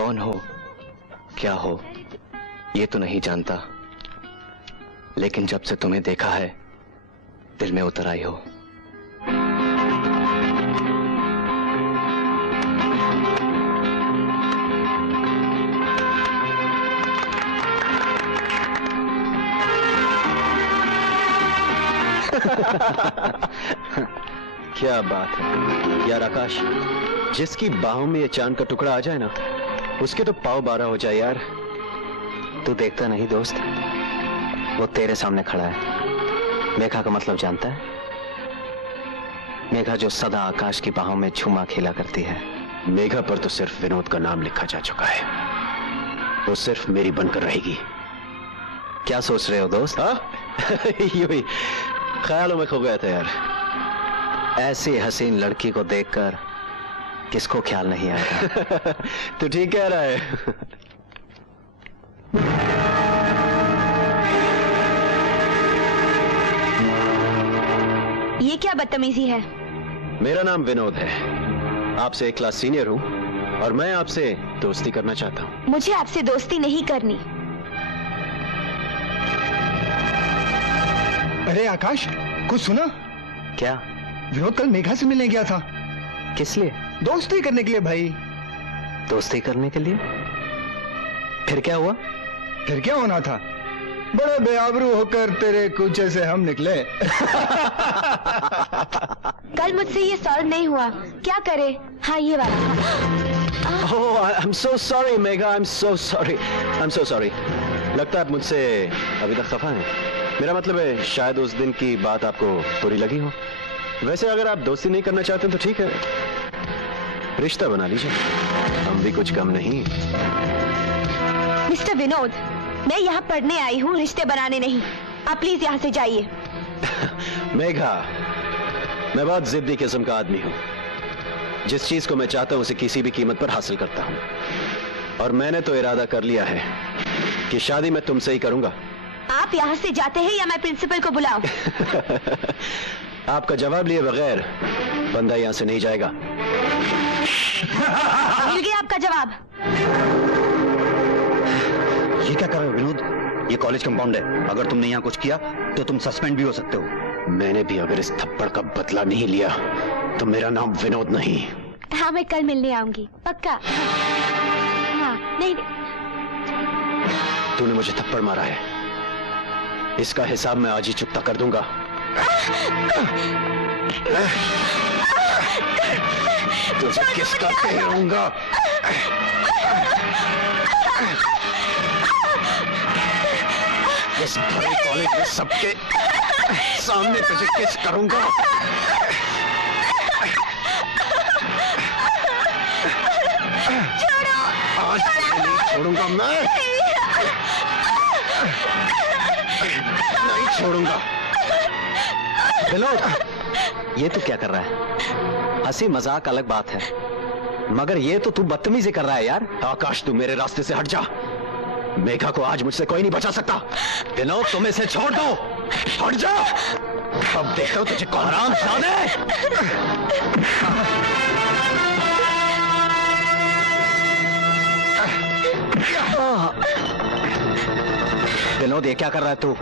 कौन हो, क्या हो, ये तो नहीं जानता, लेकिन जब से तुम्हें देखा है दिल में उतर आई हो। क्या बात है यार आकाश, जिसकी बाहों में ये चांद का टुकड़ा आ जाए ना, उसके तो पाव 12 हो जाए यार। तू देखता नहीं दोस्त, वो तेरे सामने खड़ा है। मेघा का मतलब जानता है? मेघा जो सदा आकाश की बाहों में झूमा खेला करती है। मेघा पर तो सिर्फ विनोद का नाम लिखा जा चुका है, वो सिर्फ मेरी बनकर रहेगी। क्या सोच रहे हो दोस्त? यूं ही ख्यालों में खो गया था यार। ऐसी हसीन लड़की को देखकर किसको ख्याल नहीं आएगा। तू ठीक कह रहा है। ये क्या बदतमीजी है? मेरा नाम विनोद है, आपसे एक क्लास सीनियर हूं और मैं आपसे दोस्ती करना चाहता हूं। मुझे आपसे दोस्ती नहीं करनी। अरे आकाश, कुछ सुना? क्या? विनोद कल मेघा से मिलने गया था। किस लिए? दोस्ती करने के लिए भाई। दोस्ती करने के लिए? फिर क्या हुआ? फिर क्या होना था, बड़े बेआबरू होकर तेरे कुछ से हम निकले। कल मुझसे ये सॉल्व नहीं हुआ, क्या करे? हाँ ये वाला। Oh I am so sorry Megha, I am so sorry, I am so sorry. लगता है आप मुझसे अभी तक खफा हैं। मेरा मतलब है शायद उस दिन की बात आपको बुरी लगी हो। वैसे अगर आप दोस्ती नहीं करना चाहते तो ठीक है, रिश्ता बना लीजिए, हम भी कुछ कम नहीं। मिस्टर विनोद, मैं यहाँ पढ़ने आई हूँ, रिश्ते बनाने नहीं। आप प्लीज यहाँ से जाइए। मेघा, मैं बहुत जिद्दी किस्म का आदमी हूँ। जिस चीज को मैं चाहता हूँ उसे किसी भी कीमत पर हासिल करता हूँ, और मैंने तो इरादा कर लिया है कि शादी मैं तुमसे ही करूंगा। आप यहाँ से जाते हैं या मैं प्रिंसिपल को बुलाऊं? आपका जवाब लिए बगैर बंदा यहाँ से नहीं जाएगा। मिल गया आपका जवाब। ये क्या कर रहे हो विनोद? ये कॉलेज कंपाउंड है, अगर तुमने यहाँ कुछ किया तो तुम सस्पेंड भी हो सकते हो। मैंने भी अगर इस थप्पड़ का बदला नहीं लिया तो मेरा नाम विनोद नहीं। हाँ मैं कल मिलने आऊंगी, पक्का। हाँ नहीं। तूने मुझे थप्पड़ मारा है, इसका हिसाब मैं आज ही चुकता कर दूंगा। तुझे किसका कहूंगा? इस भरे कॉलेज में सबके सामने तुझे किस करूंगा? आज नहीं छोड़ूंगा मैं, नहीं छोड़ूंगा। विनोद, ये तू क्या कर रहा है? हंसी मजाक अलग बात है, मगर ये तो तू बदतमीजी कर रहा है यार। आकाश, तू मेरे रास्ते से हट जा। मेघा को आज मुझसे कोई नहीं बचा सकता। विनोद, तुम इसे छोड़ दो। हट जा, अब देखता हूं तुझे कौन। हरामजादे! विनोद, ये क्या कर रहा है तू?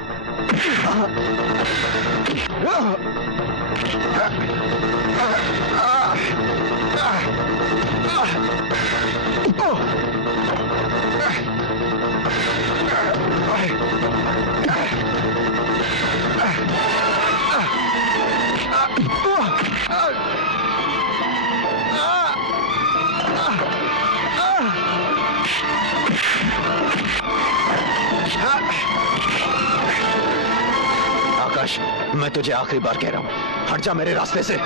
आकाश, मैं तुझे आखिरी बार कह रहा हूं, हट जा मेरे रास्ते से।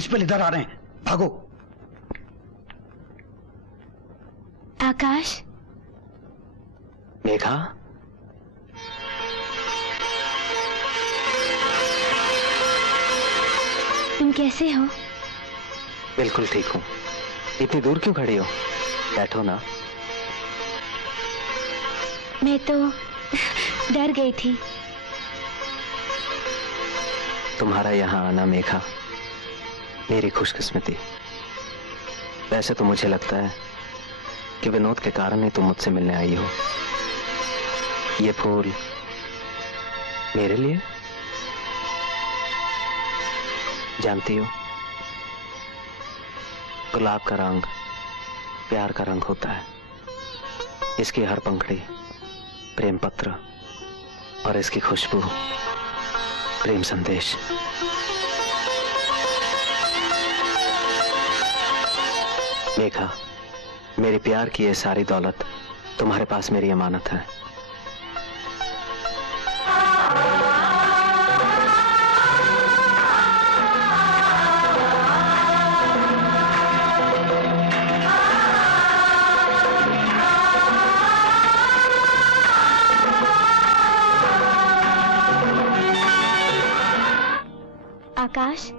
प्रिंसिपल इधर आ रहे हैं, भागो। आकाश। मेघा, तुम कैसे हो? बिल्कुल ठीक हूँ। इतनी दूर क्यों खड़ी हो? बैठो ना। मैं तो डर गई थी। तुम्हारा यहाँ आना मेघा मेरी खुशकिस्मती। वैसे तो मुझे लगता है कि विनोद के कारण ही तुम मुझसे मिलने आई हो। ये फूल मेरे लिए? जानती हो, गुलाब का रंग प्यार का रंग होता है। इसकी हर पंखड़ी प्रेम पत्र और इसकी खुशबू प्रेम संदेश। मेघा, मेरे प्यार की ये सारी दौलत तुम्हारे पास मेरी अमानत है। आकाश,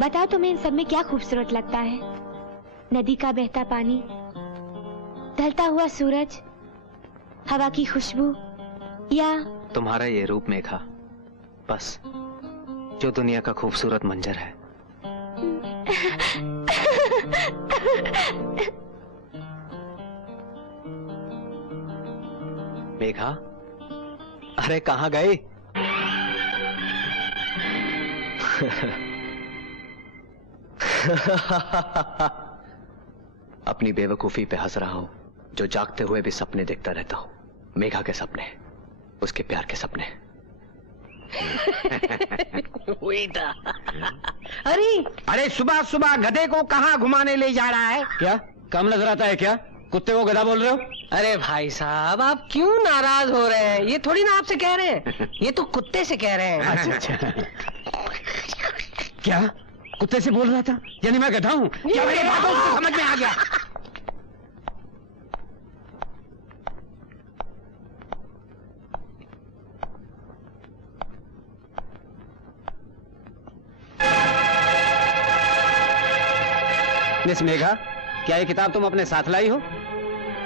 बताओ तुम्हें इन सब में क्या खूबसूरत लगता है? नदी का बहता पानी, ढलता हुआ सूरज, हवा की खुशबू, या तुम्हारा ये रूप मेघा, बस जो दुनिया का खूबसूरत मंजर है। मेघा, अरे कहाँ गई? अपनी बेवकूफी पे हंस रहा हूं, जो जागते हुए भी सपने देखता रहता हूं। मेघा के सपने, उसके प्यार के सपने। अरे सुबह सुबह गधे को कहाँ घुमाने ले जा रहा है? क्या कम नजर आता है क्या? कुत्ते को गधा बोल रहे हो? अरे भाई साहब, आप क्यों नाराज हो रहे हैं? ये थोड़ी ना आपसे कह रहे हैं, ये तो कुत्ते से कह रहे हैं। अच्छा। क्या कुत्ते से बोल रहा था? यानी मैं गधा हूँ? क्या मेरी बातों से समझ में आ गया? मिस मेघा, क्या ये किताब तुम अपने साथ लाई हो?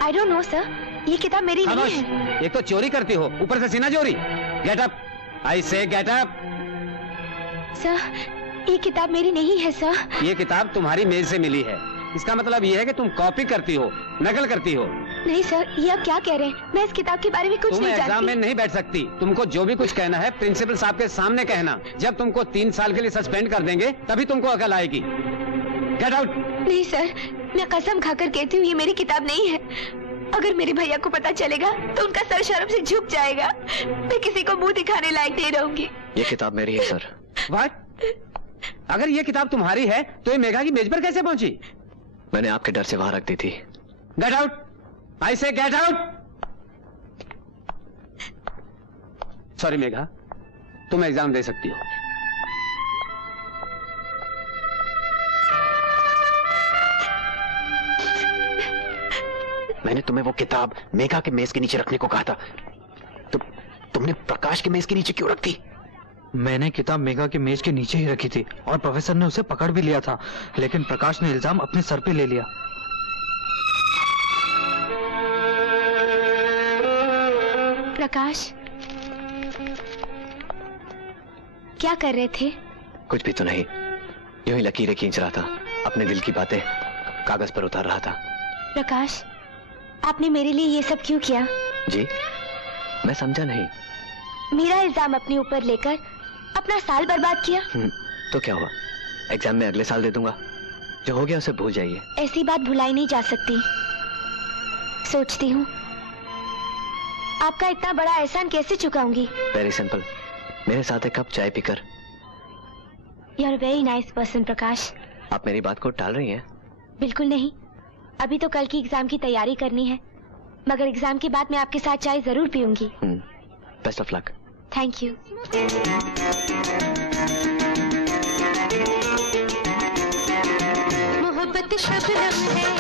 आई डोंट नो सर, ये किताब मेरी नहीं खामोश, है। एक तो चोरी करती हो, ऊपर से सीना चोरी। गेट अप, आई से गेट अप। सर, ये किताब मेरी नहीं है सर। ये किताब तुम्हारी मेज से मिली है। इसका मतलब ये है कि तुम कॉपी करती हो, नकल करती हो। नहीं सर, ये आप क्या कह रहे हैं? मैं इस किताब के बारे में कुछ तुम नहीं एग्जाम जानती। में नहीं बैठ सकती। तुमको जो भी कुछ कहना है प्रिंसिपल साहब के सामने कहना। जब तुमको 3 साल के लिए सस्पेंड कर देंगे तभी तुमको अकल आएगी। Get out. नहीं सर, मैं कसम खाकर कहती हूँ ये मेरी किताब नहीं है। अगर मेरे भैया को पता चलेगा तो उनका सर शर्म से झुक जाएगा। मैं किसी को मुंह दिखाने लायक नहीं रहूंगी। ये किताब मेरी है सर। व्हाट? अगर ये किताब तुम्हारी है तो ये मेघा की मेज पर कैसे पहुंची? मैंने आपके डर से वहां रख दी थी। गेट आउट, आई से गेट आउट। सॉरी मेघा, तुम एग्जाम दे सकती हो। मैंने तुम्हें वो किताब मेघा के मेज के नीचे रखने को कहा था। तुमने प्रकाश के मेज के नीचे क्यों रख दी? मैंने किताब मेघा के मेज के नीचे ही रखी थी और प्रोफेसर ने उसे पकड़ भी लिया था, लेकिन प्रकाश ने इल्जाम अपने सर पे ले लिया। प्रकाश, क्या कर रहे थे? कुछ भी तो नहीं, यूं ही लकीरें खींच रहा था, अपने दिल की बातें कागज पर उतार रहा था। प्रकाश, आपने मेरे लिए ये सब क्यों किया? जी, मैं समझा नहीं। मेरा इल्जाम अपने ऊपर लेकर अपना साल बर्बाद किया। तो क्या हुआ? एग्जाम में अगले साल दे दूंगा। जो हो गया उसे भूल जाइए। ऐसी बात भुलाई नहीं जा सकती। सोचती हूँ आपका इतना बड़ा एहसान कैसे चुकाऊंगी। वेरी सिंपल, मेरे साथ एक कप चाय पीकर। You are very nice person Prakash. आप मेरी बात को टाल रही हैं? बिल्कुल नहीं, अभी तो कल की एग्जाम की तैयारी करनी है, मगर एग्जाम के बाद मैं आपके साथ चाय जरूर पीऊंगी। Best of luck. Thank you. मोहब्बत शबनम है,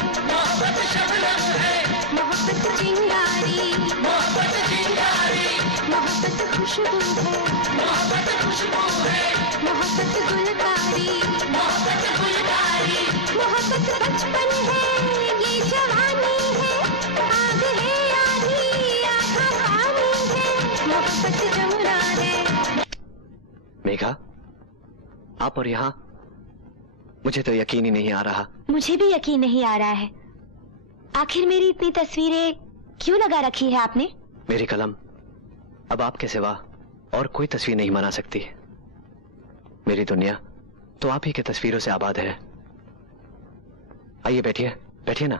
मोहब्बत चिंगारी, मोहब्बत खुशबू है, मोहब्बत गुलकारी, मोहब्बत बचपन है, ये जवानी है, आग है आधी आधा पानी है, मोहब्बत जमुना है। मेघा, आप और यहाँ, मुझे तो यकीन ही नहीं आ रहा। मुझे भी यकीन नहीं आ रहा है। आखिर मेरी इतनी तस्वीरें क्यों लगा रखी है आपने? मेरी कलम अब आपके सिवा और कोई तस्वीर नहीं बना सकती। मेरी दुनिया तो आप ही के तस्वीरों से आबाद है। आइए बैठिए, बैठिए ना।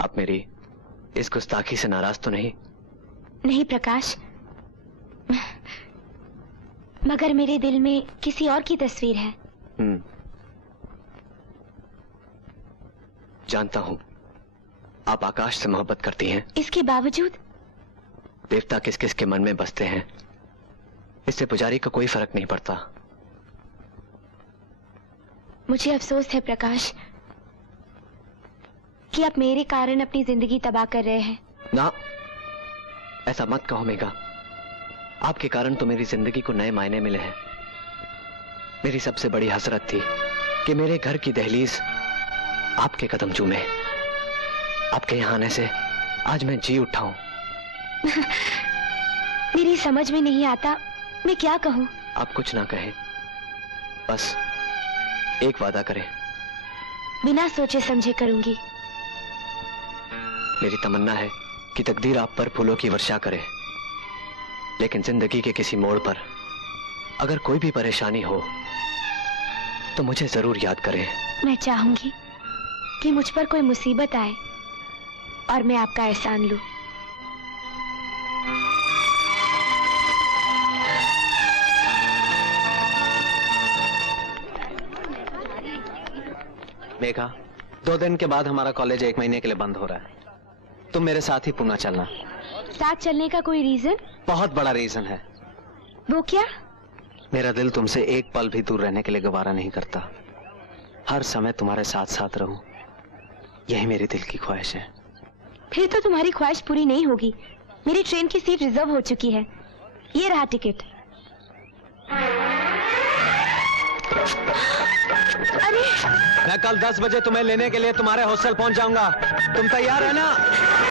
आप मेरी इस गुस्ताखी से नाराज तो नहीं? नहीं प्रकाश, मगर मेरे दिल में किसी और की तस्वीर है। जानता हूं आप आकाश से मोहब्बत करती हैं। इसके बावजूद देवता किस किस के मन में बसते हैं, इससे पुजारी को कोई फर्क नहीं पड़ता। मुझे अफसोस है प्रकाश कि आप मेरे कारण अपनी जिंदगी तबाह कर रहे हैं। ना, ऐसा मत कहो मेघा। आपके कारण तो मेरी जिंदगी को नए मायने मिले हैं। मेरी सबसे बड़ी हसरत थी कि मेरे घर की दहलीज आपके कदम चूमे। आपके यहाँ आने से आज मैं जी उठा हूं। मेरी समझ में नहीं आता मैं क्या कहूं। आप कुछ ना कहें, बस एक वादा करें। बिना सोचे समझे करूंगी। मेरी तमन्ना है कि तकदीर आप पर फूलों की वर्षा करे, लेकिन जिंदगी के किसी मोड़ पर अगर कोई भी परेशानी हो तो मुझे जरूर याद करें। मैं चाहूंगी कि मुझ पर कोई मुसीबत आए और मैं आपका एहसान लूं। मेघा, 2 दिन के बाद हमारा कॉलेज 1 महीने के लिए बंद हो रहा है। तुम मेरे साथ ही पुणे चलना। साथ चलने का कोई रीजन? बहुत बड़ा रीजन है। वो क्या? मेरा दिल तुमसे एक पल भी दूर रहने के लिए गवारा नहीं करता। हर समय तुम्हारे साथ साथ रहूं, यही मेरी दिल की ख्वाहिश है। फिर तो तुम्हारी ख्वाहिश पूरी नहीं होगी। मेरी ट्रेन की सीट रिजर्व हो चुकी है। ये रहा टिकट। अरे, मैं कल 10 बजे तुम्हें लेने के लिए तुम्हारे हॉस्टल पहुंच जाऊंगा। तुम तैयार है ना?